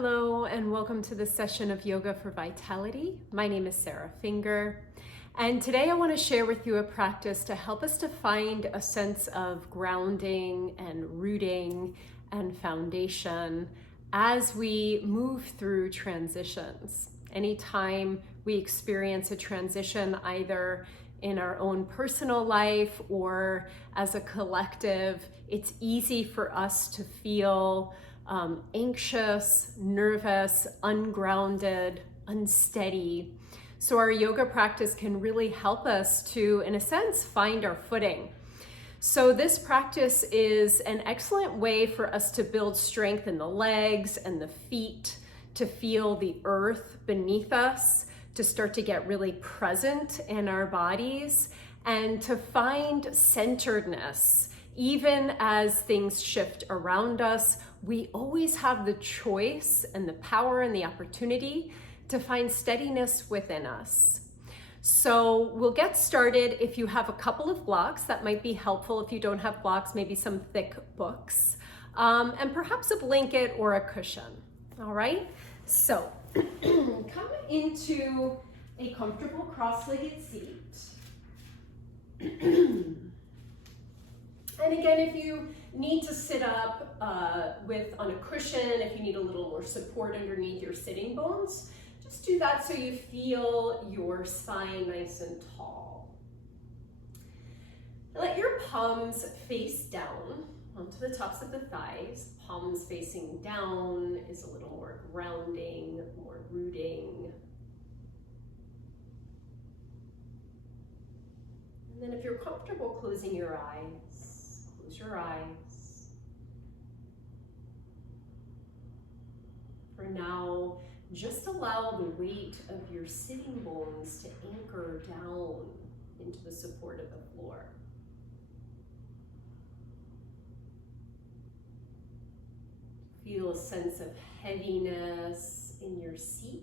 Hello and welcome to this session of Yoga for Vitality. My name is Sarah Finger, and today I want to share with you a practice to help us to find a sense of grounding and rooting and foundation as we move through transitions. Anytime we experience a transition, either in our own personal life or as a collective, it's easy for us to feel anxious, nervous, ungrounded, unsteady. So our yoga practice can really help us to, in a sense, find our footing. So this practice is an excellent way for us to build strength in the legs and the feet, to feel the earth beneath us, to start to get really present in our bodies, and to find centeredness. Even as things shift around us, we always have the choice and the power and the opportunity to find steadiness within us. So we'll get started. If you have a couple of blocks, that might be helpful. If you don't have blocks, maybe some thick books, and perhaps a blanket or a cushion. All right, so come into a comfortable cross-legged seat. And again, if you need to sit up on a cushion, if you need a little more support underneath your sitting bones, just do that so you feel your spine nice and tall. Let your palms face down onto the tops of the thighs. Palms facing down is a little more grounding, more rooting. And then if you're comfortable closing your eyes, close your eyes. For now, just allow the weight of your sitting bones to anchor down into the support of the floor. Feel a sense of heaviness in your seat.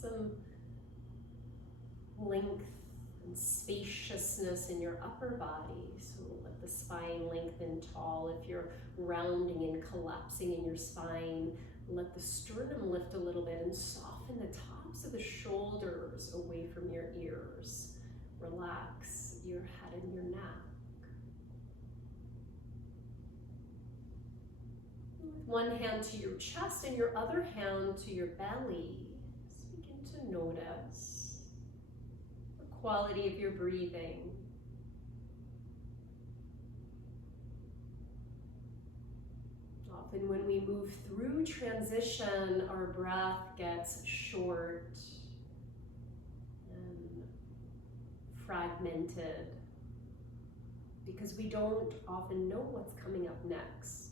Some length and spaciousness in your upper body. So let the spine lengthen tall. If you're rounding and collapsing in your spine, let the sternum lift a little bit and soften the tops of the shoulders away from your ears. Relax your head and your neck. With one hand to your chest and your other hand to your belly, just begin to notice quality of your breathing. Often when we move through transition, our breath gets short and fragmented because we don't often know what's coming up next.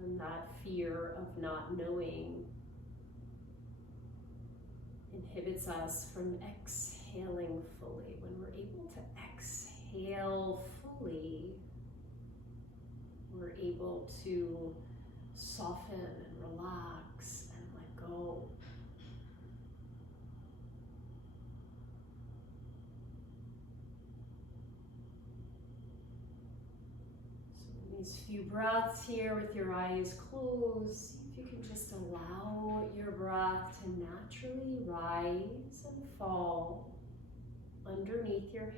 And that fear of not knowing inhibits us from exhaling fully. When we're able to exhale fully, we're able to soften and relax and let go. So in these few breaths here with your eyes closed, see if you can just allow your breath to naturally rise and fall underneath your hands.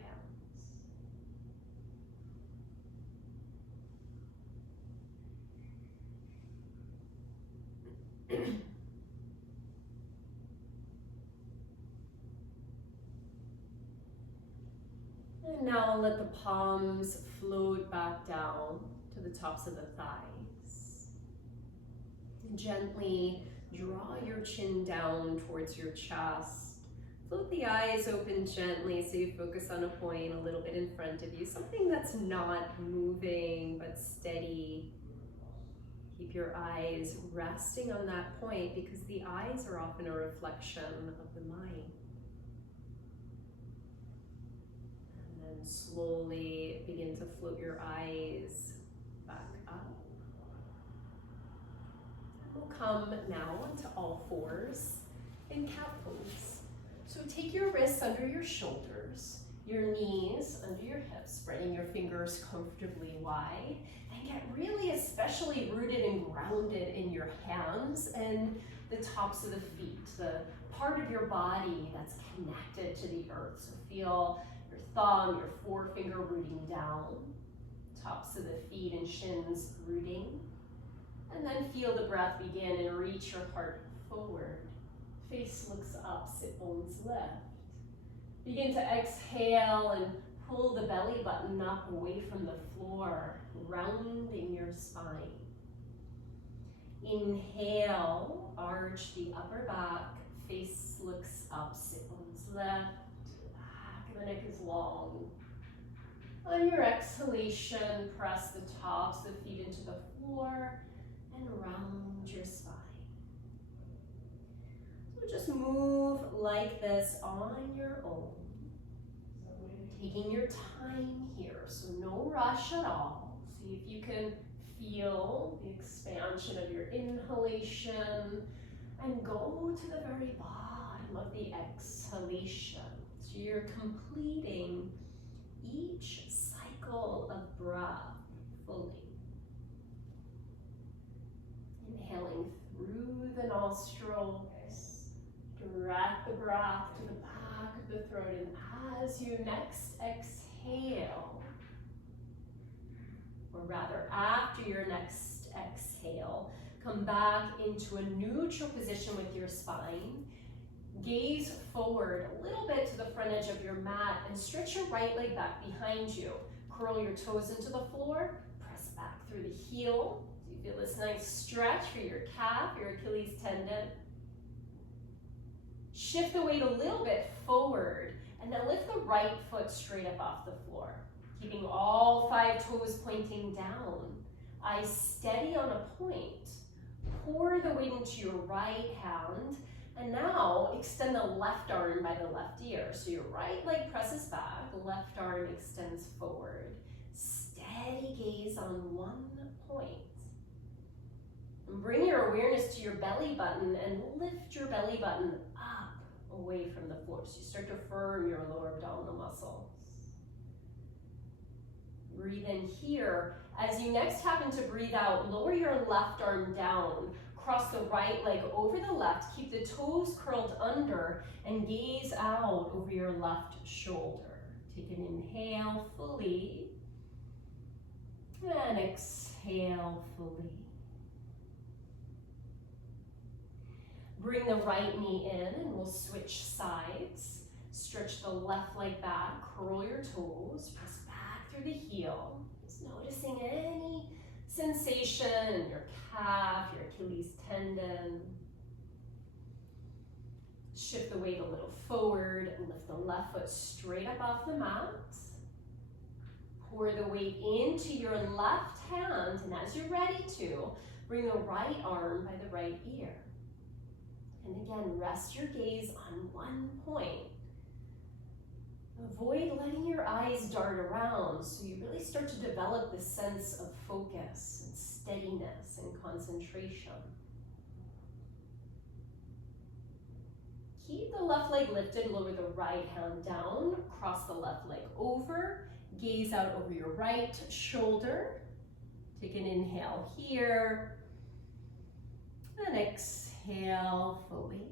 And now let the palms float back down to the tops of the thighs. Gently draw your chin down towards your chest. Float the eyes open gently so you focus on a point a little bit in front of you, something that's not moving but steady. Keep your eyes resting on that point because the eyes are often a reflection of the mind. And then slowly begin to float your eyes back up. We'll come now onto all fours in cat pose. So take your wrists under your shoulders, your knees under your hips, spreading your fingers comfortably wide, and get really especially rooted and grounded in your hands and the tops of the feet, the part of your body that's connected to the earth. So feel your thumb, your forefinger rooting down, tops of the feet and shins rooting. And then feel the breath begin and reach your heart forward. Face looks up, sit bones left. Begin to exhale and pull the belly button up away from the floor, rounding your spine. Inhale, arch the upper back, face looks up, sit bones left, back of the neck is long. On your exhalation, press the tops of the feet into the floor and round your spine. So just move like this on your own. Taking your time here, so no rush at all. See if you can feel the expansion of your inhalation and go to the very bottom of the exhalation. So you're completing each cycle of breath fully. Inhaling through the nostrils, direct the breath to the back of the throat, and as you next exhale, or rather after your next exhale, come back into a neutral position with your spine. Gaze forward a little bit to the front edge of your mat and stretch your right leg back behind you. Curl your toes into the floor, press back through the heel. So you feel this nice stretch for your calf, your Achilles tendon. Shift the weight a little bit forward and then lift the right foot straight up off the floor. Keeping all 5 toes pointing down. Eyes steady on a point. Pour the weight into your right hand. And now extend the left arm by the left ear. So your right leg presses back, left arm extends forward. Steady gaze on one point. And bring your awareness to your belly button and lift your belly button up away from the floor. So you start to firm your lower abdominal muscles. Breathe in here. As you next happen to breathe out, lower your left arm down. Cross the right leg over the left. Keep the toes curled under and gaze out over your left shoulder. Take an inhale fully and exhale fully. Bring the right knee in and we'll switch sides. Stretch the left leg back, curl your toes, press back through the heel. Just noticing any sensation in your calf, your Achilles tendon. Shift the weight a little forward and lift the left foot straight up off the mat. Pour the weight into your left hand, and as you're ready to, bring the right arm by the right ear. And again, rest your gaze on one point. Avoid letting your eyes dart around, so you really start to develop this sense of focus and steadiness and concentration. Keep the left leg lifted, lower the right hand down, cross the left leg over, gaze out over your right shoulder. Take an inhale here, and exhale fully.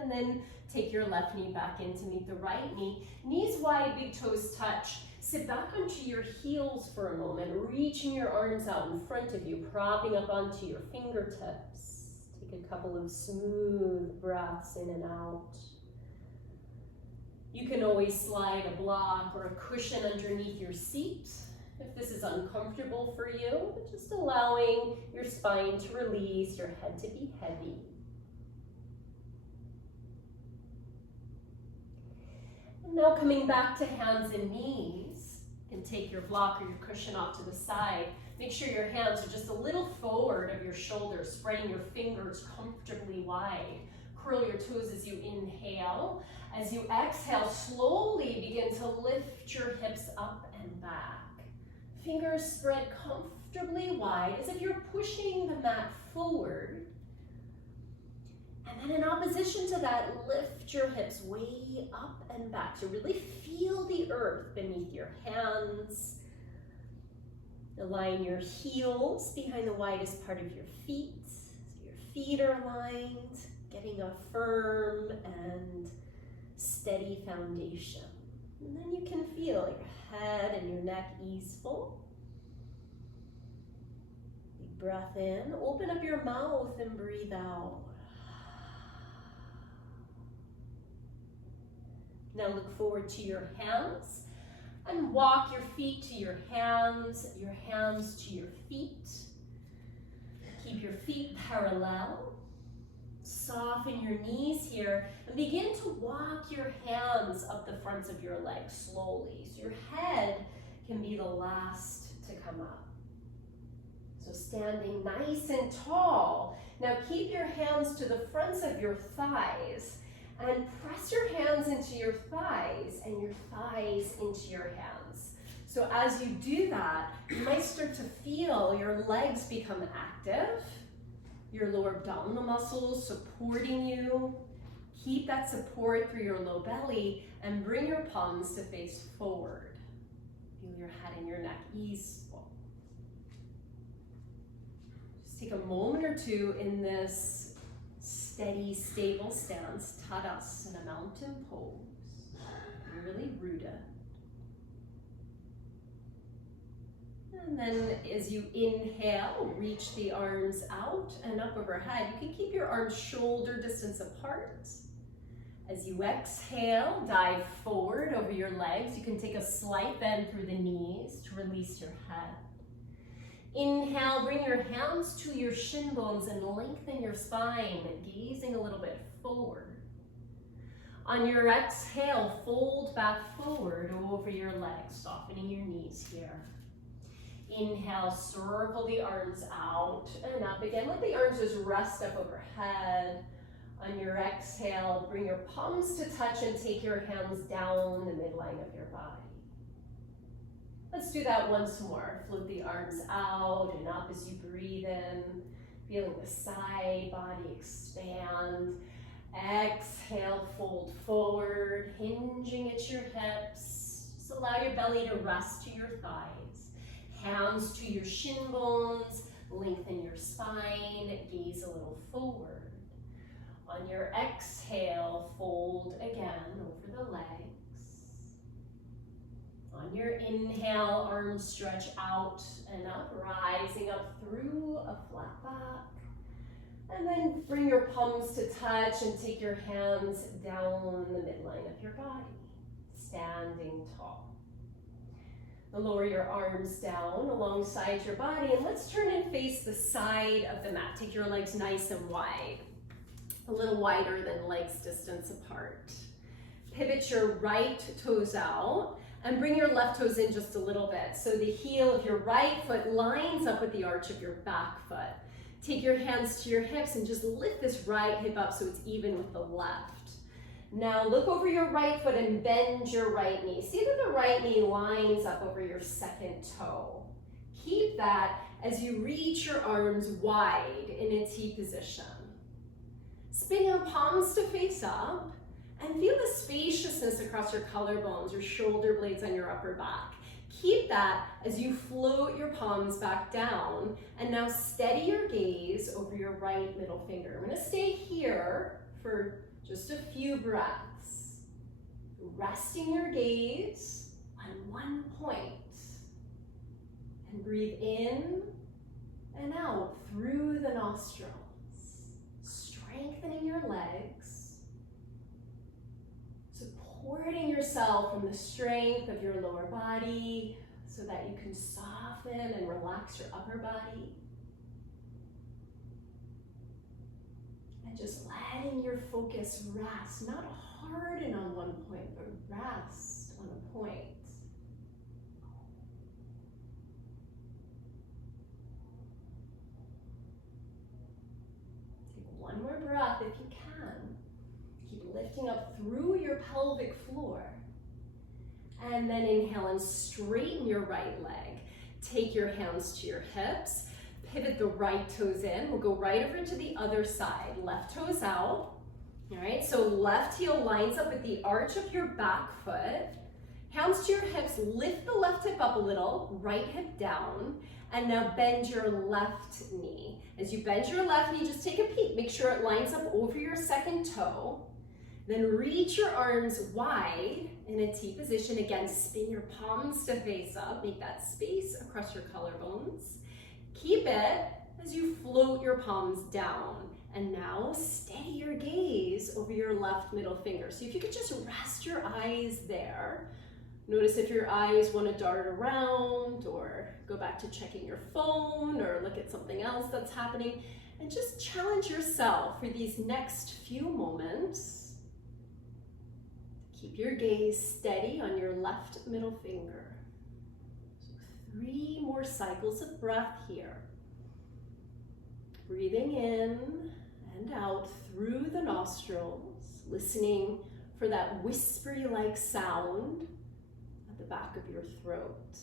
And then take your left knee back in to meet the right knee. Knees wide, big toes touch. Sit back onto your heels for a moment, reaching your arms out in front of you, propping up onto your fingertips. Take a couple of smooth breaths in and out. You can always slide a block or a cushion underneath your seat if this is uncomfortable for you, but just allowing your spine to release, your head to be heavy. And now coming back to hands and knees, you can take your block or your cushion off to the side. Make sure your hands are just a little forward of your shoulders, spreading your fingers comfortably wide. Curl your toes as you inhale. As you exhale, slowly begin to lift your hips up and back. Fingers spread comfortably wide as if you're pushing the mat forward. And then in opposition to that, lift your hips way up and back. So really feel the earth beneath your hands. Align your heels behind the widest part of your feet. So your feet are aligned, getting a firm and steady foundation. And then you can feel your head and your neck easeful. Big breath in, open up your mouth and breathe out. Now look forward to your hands and walk your feet to your hands to your feet. Keep your feet parallel. Soften your knees here and begin to walk your hands up the fronts of your legs slowly. So your head can be the last to come up. So standing nice and tall. Now keep your hands to the fronts of your thighs and press your hands into your thighs and your thighs into your hands. So as you do that, you might start to feel your legs become active, your lower abdominal muscles supporting you. Keep that support through your low belly and bring your palms to face forward. Feel your head and your neck easeful. Just take a moment or two in this steady, stable stance, Tadasana, mountain pose. You're really rooted. And then as you inhale, reach the arms out and up overhead. You can keep your arms shoulder distance apart. As you exhale, dive forward over your legs. You can take a slight bend through the knees to release your head. Inhale, bring your hands to your shin bones and lengthen your spine, gazing a little bit forward. On your exhale, fold back forward over your legs, softening your knees here. Inhale, circle the arms out and up again. Let the arms just rest up overhead. On your exhale, bring your palms to touch and take your hands down the midline of your body. Let's do that once more. Float the arms out and up as you breathe in, feeling the side body expand. Exhale, fold forward, hinging at your hips. Just allow your belly to rest to your thighs. Hands to your shin bones, lengthen your spine, gaze a little forward. On your exhale, fold again over the legs. On your inhale, arms stretch out and up, rising up through a flat back. And then bring your palms to touch and take your hands down the midline of your body, standing tall. Now lower your arms down alongside your body and let's turn and face the side of the mat. Take your legs nice and wide, a little wider than legs distance apart. Pivot your right toes out and bring your left toes in just a little bit. So the heel of your right foot lines up with the arch of your back foot. Take your hands to your hips and just lift this right hip up so it's even with the left. Now look over your right foot and bend your right knee. See that the right knee lines up over your second toe. Keep that as you reach your arms wide in a T position. Spin your palms to face up and feel the spaciousness across your collarbones, your shoulder blades on your upper back. Keep that as you float your palms back down and now steady your gaze over your right middle finger. I'm going to stay here for just a few breaths, resting your gaze on one point and breathe in and out through the nostrils, strengthening your legs, supporting yourself from the strength of your lower body so that you can soften and relax your upper body. And just letting your focus rest, not harden on one point, but rest on a point. Take one more breath if you can. Keep lifting up through your pelvic floor. And then inhale and straighten your right leg. Take your hands to your hips. Pivot the right toes in. We'll go right over to the other side. Left toes out. All right, so left heel lines up with the arch of your back foot. Hands to your hips, lift the left hip up a little, right hip down, and now bend your left knee. As you bend your left knee, just take a peek. Make sure it lines up over your second toe. Then reach your arms wide in a T position. Again, spin your palms to face up. Make that space across your collarbones. Keep it as you float your palms down. And now steady your gaze over your left middle finger. So if you could just rest your eyes there. Notice if your eyes want to dart around or go back to checking your phone or look at something else that's happening. And just challenge yourself for these next few moments. Keep your gaze steady on your left middle finger. So 3 more cycles of breath here. Breathing in and out through the nostrils, listening for that whispery-like sound at the back of your throat.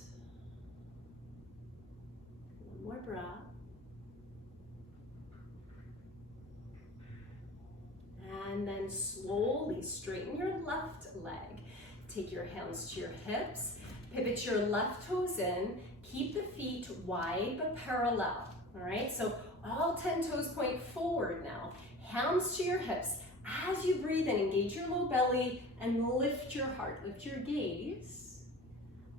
1 more breath. And then slowly straighten your left leg. Take your hands to your hips, pivot your left toes in, keep the feet wide but parallel. All right, so all 10 toes point forward now. Hands to your hips. As you breathe in, engage your low belly and lift your heart, lift your gaze.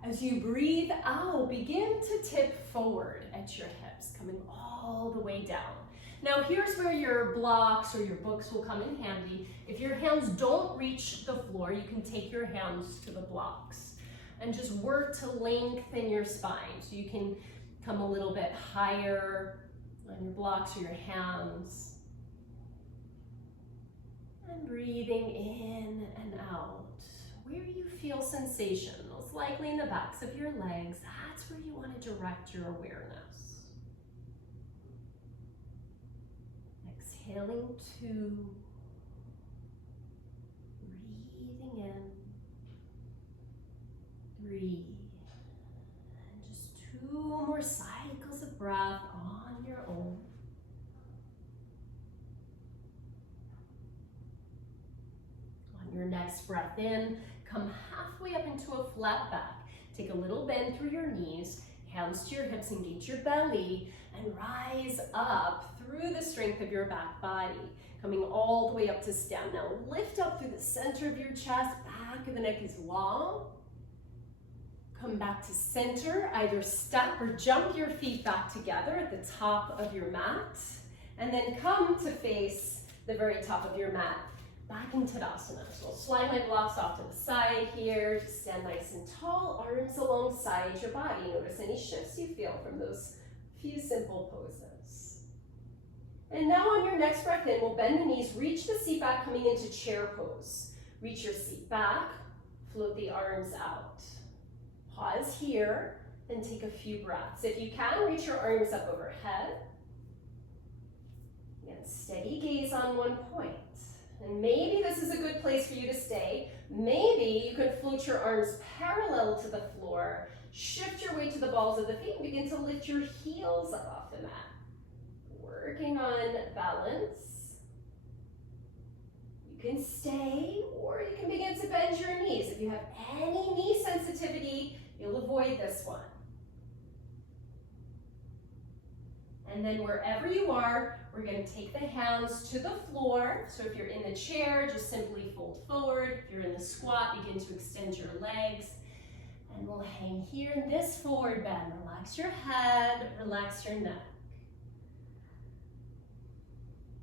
As you breathe out, begin to tip forward at your hips, coming all the way down. Now here's where your blocks or your books will come in handy. If your hands don't reach the floor, you can take your hands to the blocks and just work to lengthen your spine. So you can come a little bit higher on your blocks or your hands. And breathing in and out. Where you feel sensation, most likely in the backs of your legs, that's where you want to direct your awareness. Exhaling 2. Breathing in. 3. And just 2 more cycles of breath on your own. On your next breath in, come halfway up into a flat back. Take a little bend through your knees, hands to your hips, engage your belly, and rise up through the strength of your back body, coming all the way up to stand. Now lift up through the center of your chest, back of the neck is long. Come back to center, either step or jump your feet back together at the top of your mat, and then come to face the very top of your mat, back into Tadasana. So I'll slide my blocks off to the side here, just stand nice and tall, arms alongside your body. Notice any shifts you feel from those few simple poses. And now on your next breath in, we'll bend the knees, reach the seat back, coming into chair pose. Reach your seat back, float the arms out. Pause here and take a few breaths. If you can, reach your arms up overhead. Again, steady gaze on one point. And maybe this is a good place for you to stay. Maybe you could float your arms parallel to the floor, shift your weight to the balls of the feet, and begin to lift your heels up off the mat. Working on balance. You can stay, or you can begin to bend your knees. If you have any knee sensitivity, you'll avoid this one. And then wherever you are, we're going to take the hands to the floor. So if you're in the chair, just simply fold forward. If you're in the squat, begin to extend your legs. And we'll hang here in this forward bend. Relax your head, relax your neck.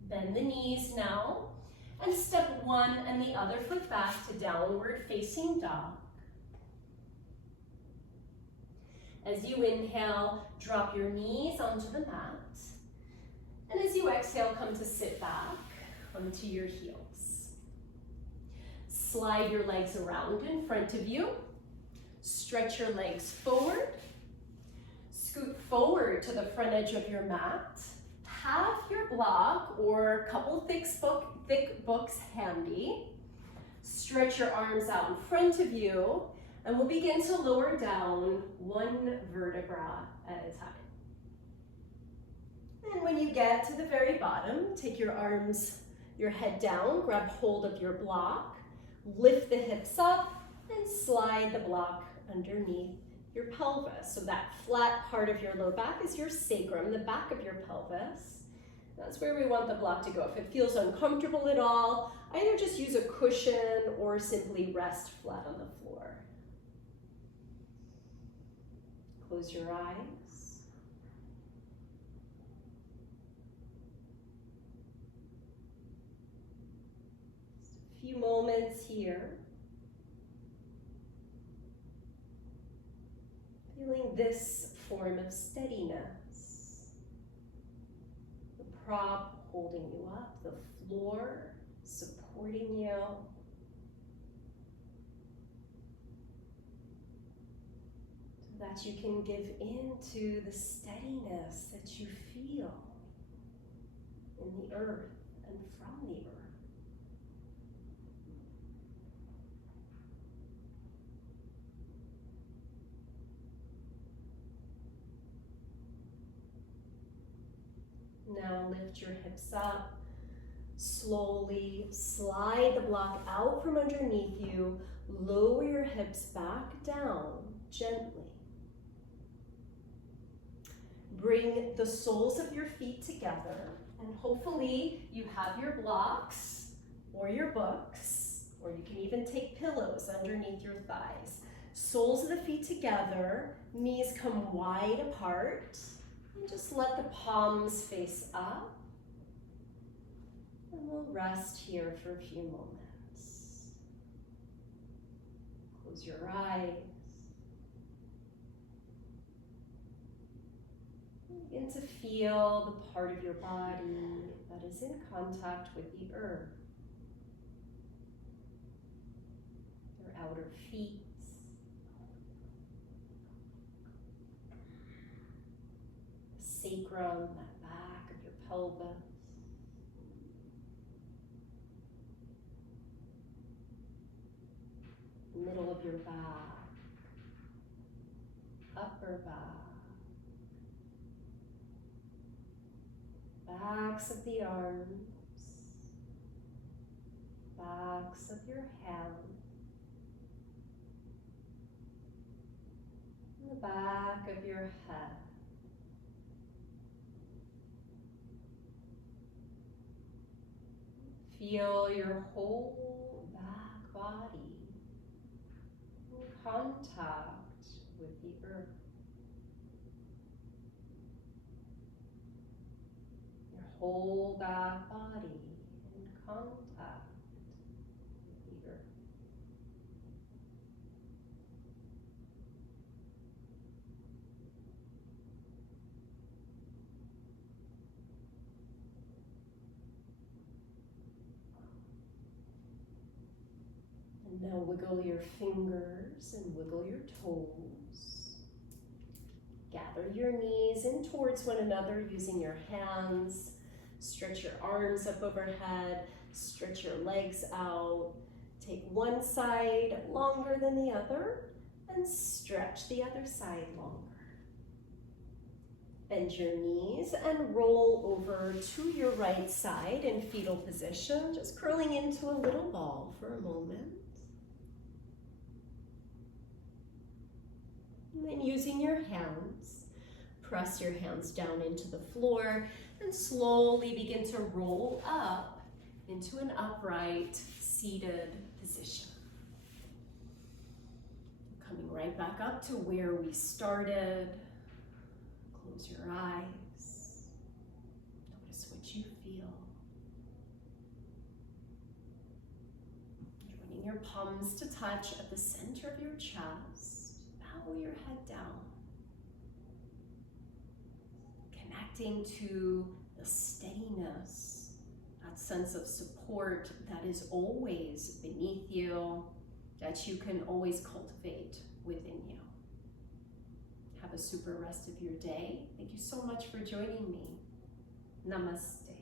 Bend the knees now. And step one and the other foot back to downward facing dog. As you inhale, drop your knees onto the mat. And as you exhale, come to sit back onto your heels. Slide your legs around in front of you. Stretch your legs forward. Scoot forward to the front edge of your mat. Have your block or a couple thick books handy. Stretch your arms out in front of you. And we'll begin to lower down 1 vertebra at a time. And when you get to the very bottom, take your arms, your head down, grab hold of your block, lift the hips up, and slide the block underneath your pelvis. So that flat part of your low back is your sacrum, the back of your pelvis. That's where we want the block to go. If it feels uncomfortable at all, either just use a cushion or simply rest flat on the floor. Close your eyes. Just a few moments here. Feeling this form of steadiness. The prop holding you up, the floor supporting you. So that you can give into the steadiness that you feel in the earth and from the earth. Now lift your hips up. Slowly slide the block out from underneath you. Lower your hips back down gently. Bring the soles of your feet together, and hopefully you have your blocks or your books, or you can even take pillows underneath your thighs. Soles of the feet together, knees come wide apart. And just let the palms face up. And we'll rest here for a few moments. Close your eyes. Begin to feel the part of your body that is in contact with the earth. Your outer feet. Sacrum, that back of your pelvis. Middle of your back. Upper back. Backs of the arms. Backs of your hands. And the back of your head. Feel your whole back body in contact with the earth. Your whole back body in contact with the earth. Now wiggle your fingers and wiggle your toes. Gather your knees in towards one another using your hands. Stretch your arms up overhead. Stretch your legs out. Take one side longer than the other and stretch the other side longer. Bend your knees and roll over to your right side in fetal position, just curling into a little ball for a moment. And then using your hands, press your hands down into the floor and slowly begin to roll up into an upright, seated position. Coming right back up to where we started. Close your eyes. Notice what you feel. Joining your palms to touch at the center of your chest. Bow your head down. Connecting to the steadiness, that sense of support that is always beneath you, that you can always cultivate within you. Have a super rest of your day. Thank you so much for joining me. Namaste.